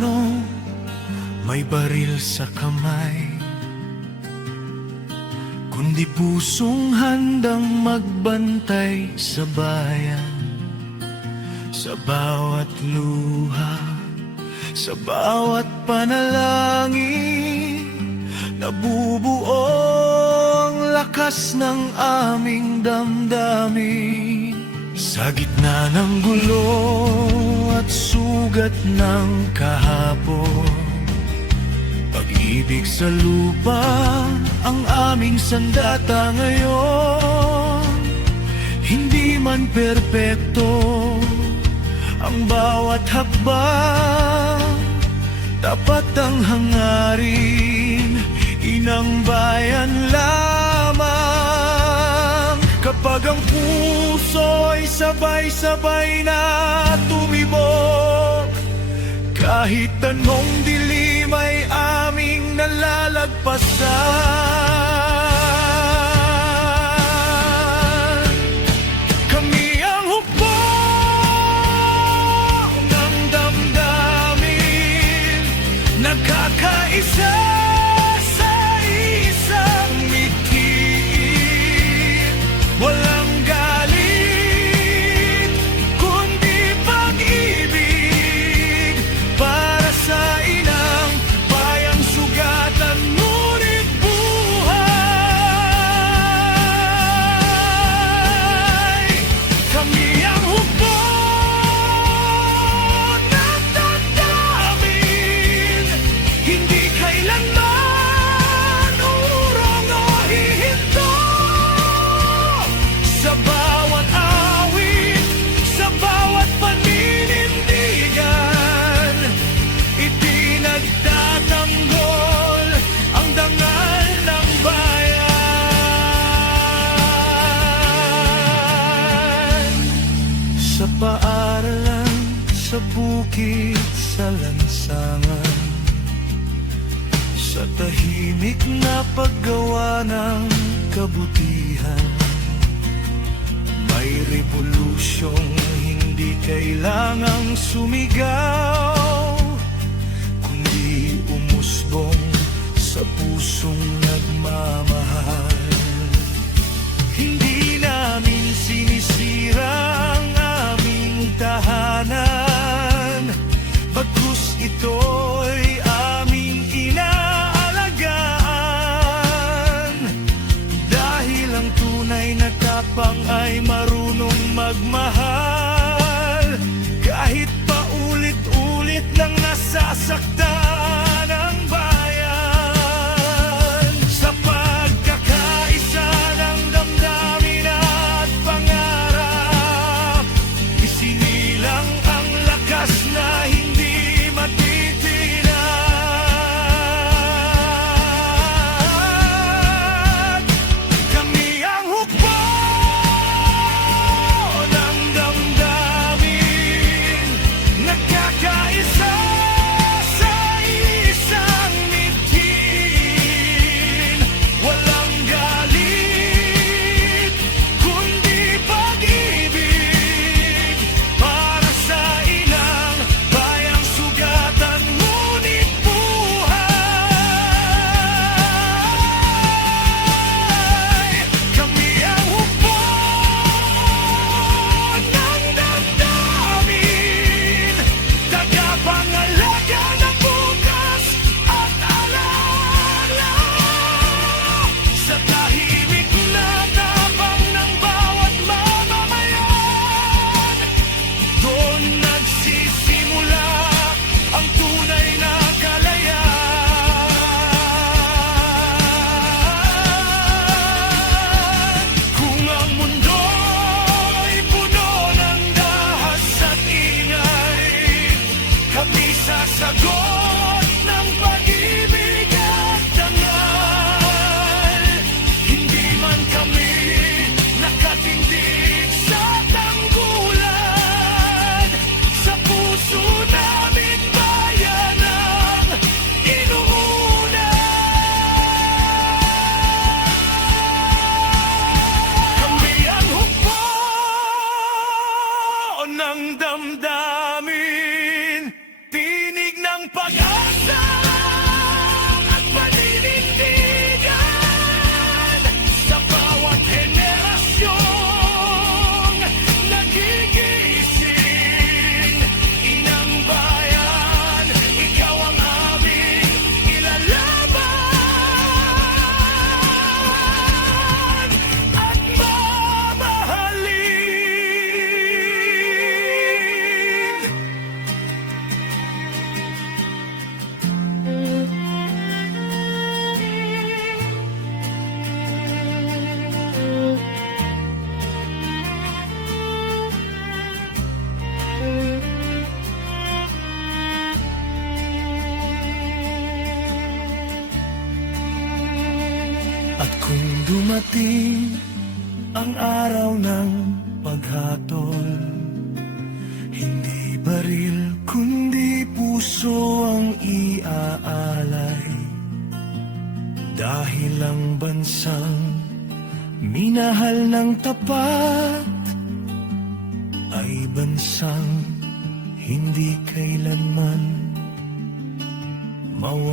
eroplano, may baril sa kamay, kundi pusong handang magbantay sa bayan. Sa bawat luha, sa bawat panalangin, nabubuo ang lakas ng aming damdamin. Sa gitna ng gulo at sugat ng kahapon, pag-ibig sa lupa ang aming sandata ngayon. Hindi man perpekto ang bawat hakbang, tapat ang hangarin, inang bayan lamang. Kapag ang puso'y sabay-sabay na tumibok, kahit anong dilim ay aming nalalagpasan. Kami ang hukbo ng damdamin, nagkakaisa sa isang mitiin. Walang galit, kundi pag-ibig para sa inang bayang sugatan, ngunit buhay. Kami ang hukbo ng damdamin, hindi kailanman urong o hihinto. Sa bawat awit, sa bawat paninindigan, itinagtatanggol ang dangal ng bayan. Sa paaralan, sa bukid, sa lansangan, sa tahimik na paggawa ng kabutihan, may revolusyong hindi kailangang sumigaw, kundi umusbong sa pusong nagmamahal. Hindi namin sinisira ang aming tahanan, bagkus ito'y aming inaalagaan. Dahil ang tunay na tapang ay marunong magmahal, kahit paulit-ulit nang nasasaktan ang bayan. Sa pagkakaisa ng damdamin at pangarap, isinilang ang lakas na hindi matitinag. Kami ang hukbo ng damdamin, Dumating ang araw ng paghatol. Hindi baril kundi puso ang iaalay. Dahil ang bansang minahal ng tapat ay bansang hindi kailanman mawawala.